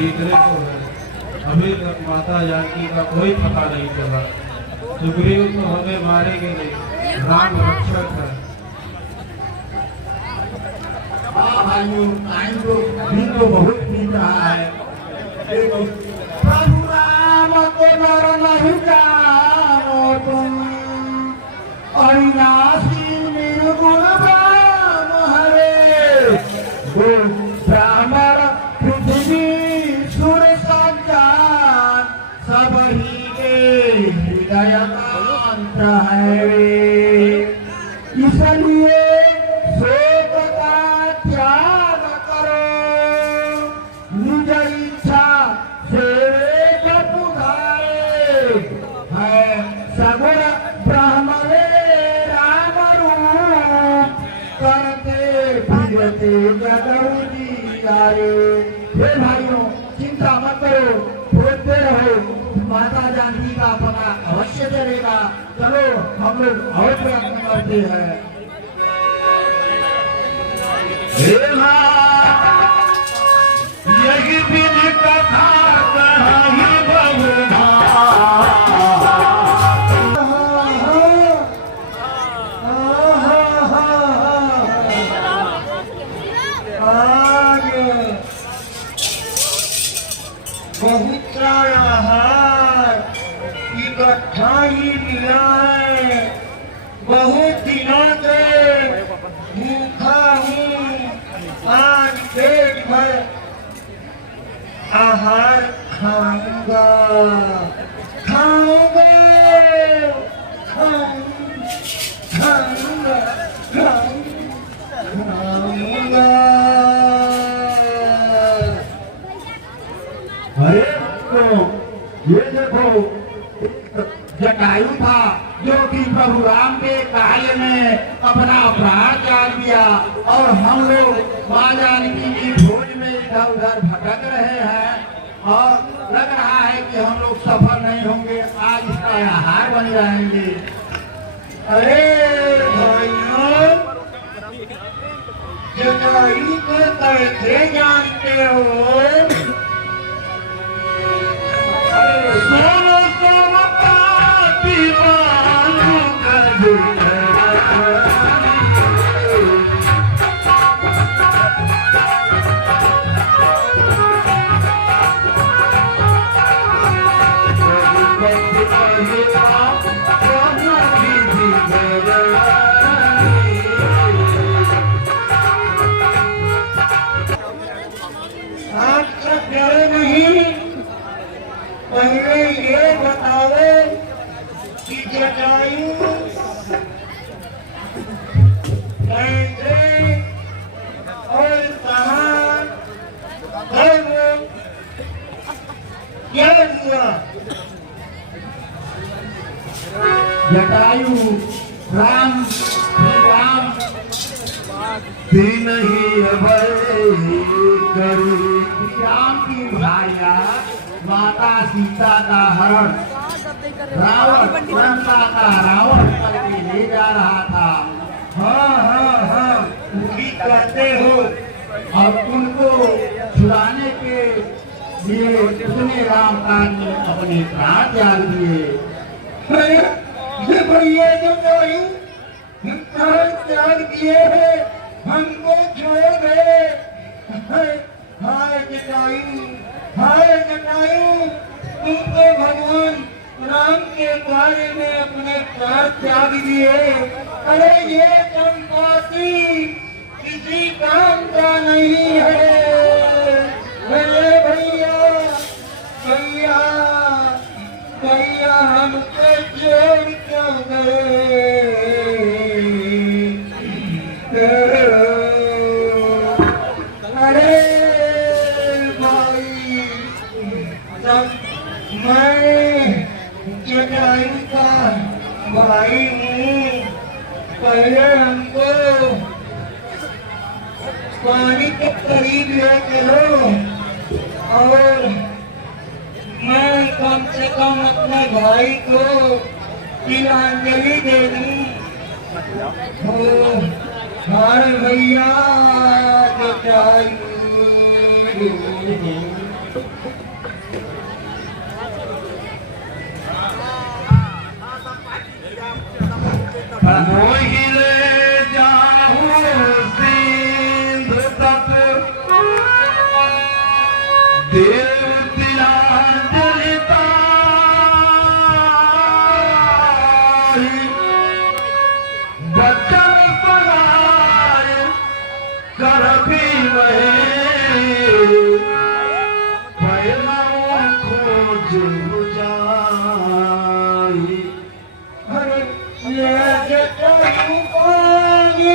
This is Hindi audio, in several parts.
तीसरे को है। अभी तक माता जानकी का कोई पता नहीं चला। सुग्रीव तो हमें मारेंगे नहीं, राम रक्षक है। भाइयों टाइम तो भी तो बहुत बीत रहा है। प्रभु राम को नर नहीं जानो तुम, अविनाशी निर्गुण ब्रह्म हरे। ब्राह्मण पृथ्वी सुर संजान, सब ही के हृदय मंत्र है। इसलिए शोक का त्याग करो, निज इच्छा से जप उधारे। है सगुण ब्रह्म राम रूप, करते फिरते जगऊ जियारे। हे भाइयों चिंता मत करो, बोलते रहो, माता जानकी का पता अवश्य चलेगा। चलो हम लोग और प्रयत्न करते हैं। हे माँ यही दिन कथा कहानी बहुत सारा है, इकट्ठा ही मिला है। बहुत दिनों से भूखा हूँ, आज पेट भर आहार खाऊंगा खाऊंगा खाऊंगा खाऊंगा। अरे ये देखो जटायु था जो कि प्रभु राम के कार्य में अपना प्राण त्याग दिया, और हम लोग माँ जानकी की खोज में इधर उधर भटक रहे हैं और लग रहा है कि हम लोग सफल नहीं होंगे, आज इसका आहार बन जाएंगे। अरे भाइयों जटायु को कैसे जानते हो? सोनो सोनो पापी मानू कदू पहले ये बताओ कि जटायु कैसे और कहाँ क्या हुआ? जटायु राम दिन ही राम की भाया माता सीता का हरण रावण करके ले जा रहा था। हाँ ठीक करते हो, और उनको छुड़ाने के लिए उसने राम का अपने प्राण त्याग दिए। भैया जो प्राण त्याग दिए है, हमको छोड़ गए। हाय जटायु, हाय जटायु, तुमको भगवान राम के बारे में अपने प्राण त्याग दिए। अरे ये संपत्ति किसी काम का नहीं है। भैया भैया भैया हमको छोड़ क्यों गए? अरे भाई मैं जटायु का भाई हूँ, पहले हमको पानी के करीब ले चलो और मैं कम से कम अपने भाई को तिलांजलि दे दूँ। भैया जटायु देवतिया जलिता बचन सगार कर भी पैनाओं खोज बुझाई अरे ये पानी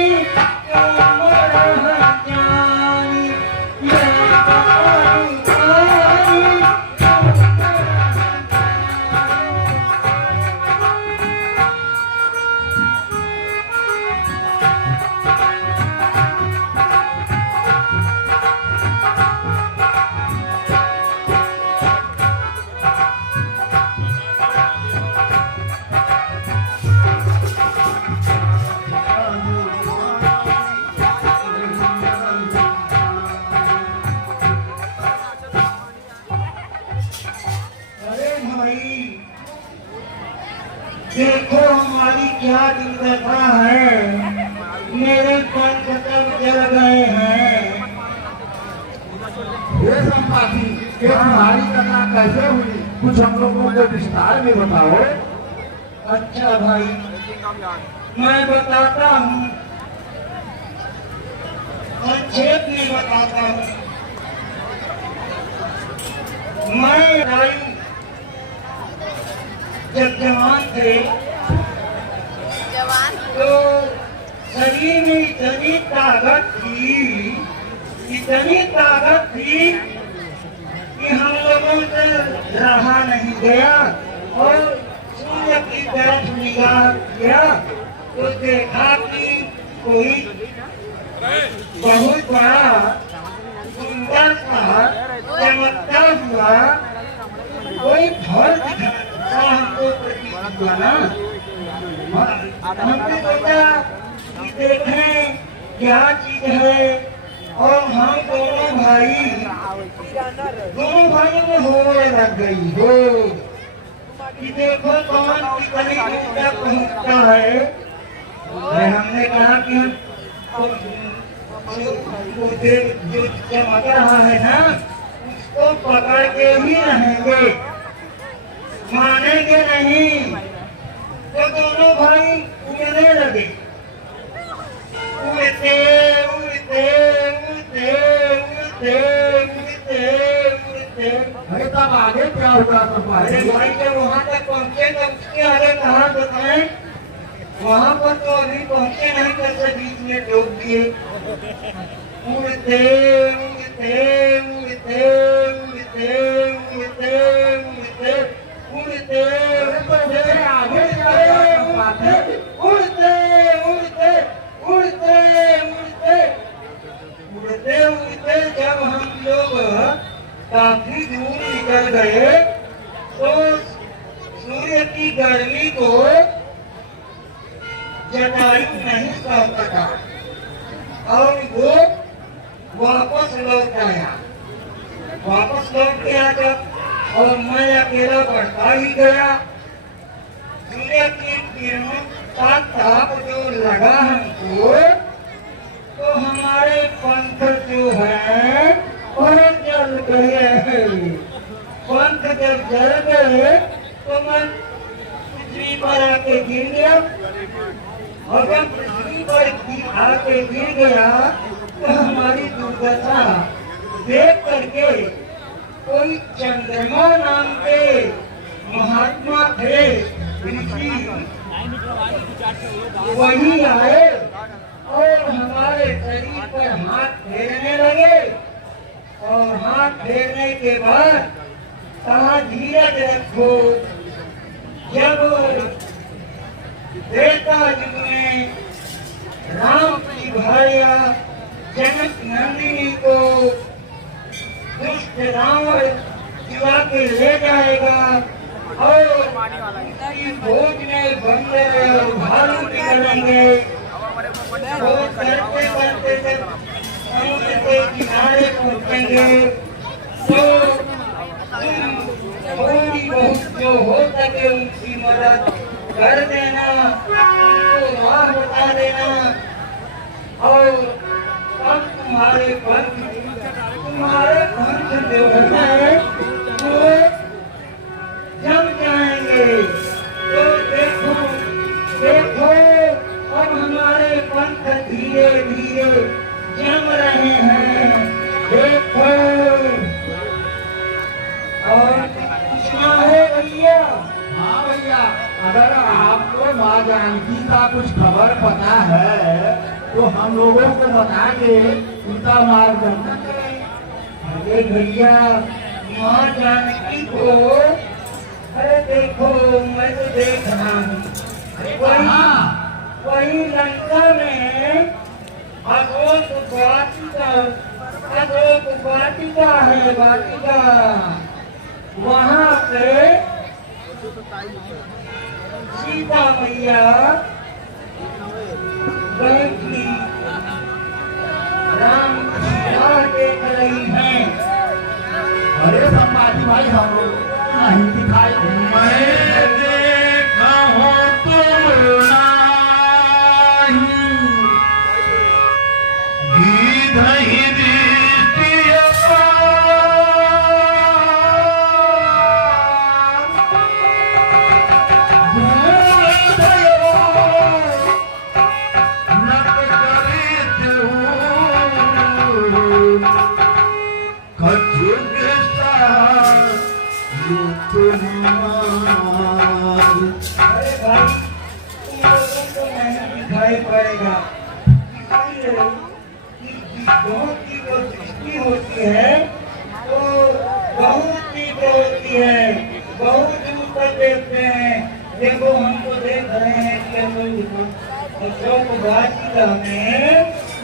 देखो हमारी क्या दुर्दशा है, मेरे पंख तक जल गए हैं। ये संपादी ये तुम्हारी कथा कैसे हुई, कुछ हम लोगों को विस्तार में बताओ। अच्छा भाई, मैं बताता हूँ, संक्षेप में बताता हूँ। मैं भाई जब जवान थे तो शरीर में इतनी ताकत थी कि हम लोगों से रहा नहीं गया और सूर्य की तरफ निगाह किया तो देखा कि कोई बहुत बड़ा सुंदर सा चमकता हुआ कोई फल दिखा हमको प्रतीत हुआ ना। हमने सोचा कि देखें क्या चीज है, और हम दोनों भाई में होने लग गई हो कि देखो कौन कितनी दूर तक पहुंचता है। हमने कहा कि जो चमक रहा है ना उसको पकड़ के ही रहेंगे, मानेंगे नहीं। तो दोनों भाई उड़ने लगे, उड़ते उड़ते उड़ते उड़ते उड़ते उड़ते। अरे तब आगे क्या हुआ अरे भाई जब वहाँ तक पहुँचे तो उसके आगे कहाँ बताएं, वहाँ पर तो अभी पहुँचे नहीं, कैसे बीच में डूब दिए। उड़ते उड़ते उड़ते उड़ते उड़ते उड़ते उड़ते उड़ते आगे उड़ते उड़ते उड़ते उड़ते उड़ते उड़ते जब हम लोग काफी दूर निकल गए तो सूर्य की गर्मी को जटायु नहीं सह सका और वो वापस लौट आया। वापस लौट गया जब, और मैं अकेला बढ़ता ही गया। सूर्य की किरणों का ताप जो लगा हमको तो हमारे पंख जो है और जल गए। पंख जब जल गए तो मैं पृथ्वी पर आके गिर गया, और जब पृथ्वी पर आके गिर गया तो हमारी दुर्दशा देख करके कोई चंद्रमा नाम के महात्मा थे ऋषि, वही आए और हमारे शरीर पर हाथ फेरने लगे। और हाथ फेरने के बाद कहा धीरज रखो। जब त्रेता युग में राम की भार्या जनक नंदिनी को दुष्ट रावण जिला के ले जाएगा और भोज में बंदर और भालू निकलेंगे। भोज करते करते जब समुद्र के किनारे पहुंचेंगे तो थोड़ी बहुत जो हो सके उनकी मदद कर देना, उनको राह बता देना, और तब तुम्हारे पंख जो है भैया अगर आपको माँ जानकी का कुछ खबर पता है तो हम लोगों को बता के उनका मार्गदर्शन करें। अरे भैया माँ जानकी को, अरे देखो मैं तो देख रहा हूँ वही लंका में अशोक वाटिका है, वाटिका। वहाँ पे सीता मैया गई थी, राम राह देख रही हैं। अरे संपादी भाई हम लोग नहीं दिखाई मैं देखा हूँ तुम नाही, गीध ही दृष्टि अपार। भूल भयो नत करित हूँ, कछुक सा अरे भाई तुम लोगों को नहीं दिखाई पड़ेगा, इसलिए कि बहुत की जो दृष्टि होती है तो बहुत की जो होती है, बहुत दूर तक देखते हैं। देखो हम तो देख रहे हैं कि हम लोग अशोक वाटिका में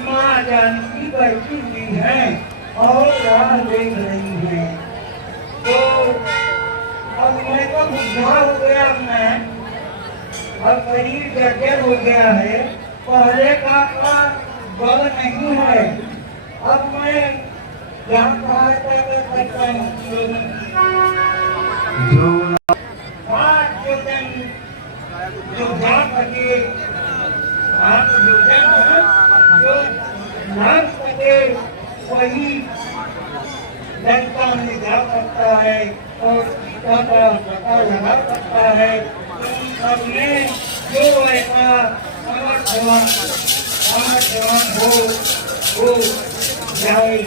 माँ जानकी बैठी हुई है और राह देख रही है। तो अब मैं तो बुढ़ा हो गया, मैं अब शरीर जर्जर हो गया है, पहले का बल नहीं है। अब मैं क्या सहायता कर सकता हूँ लोगों की? पाँच जो जन जो जा सके, पाँच जो जन जो नाम सके वही लंका में जा सकता है और सीता का पता लगा सकता है। तुम सब में जो ऐसा सामर्थ्यवान हो जाए।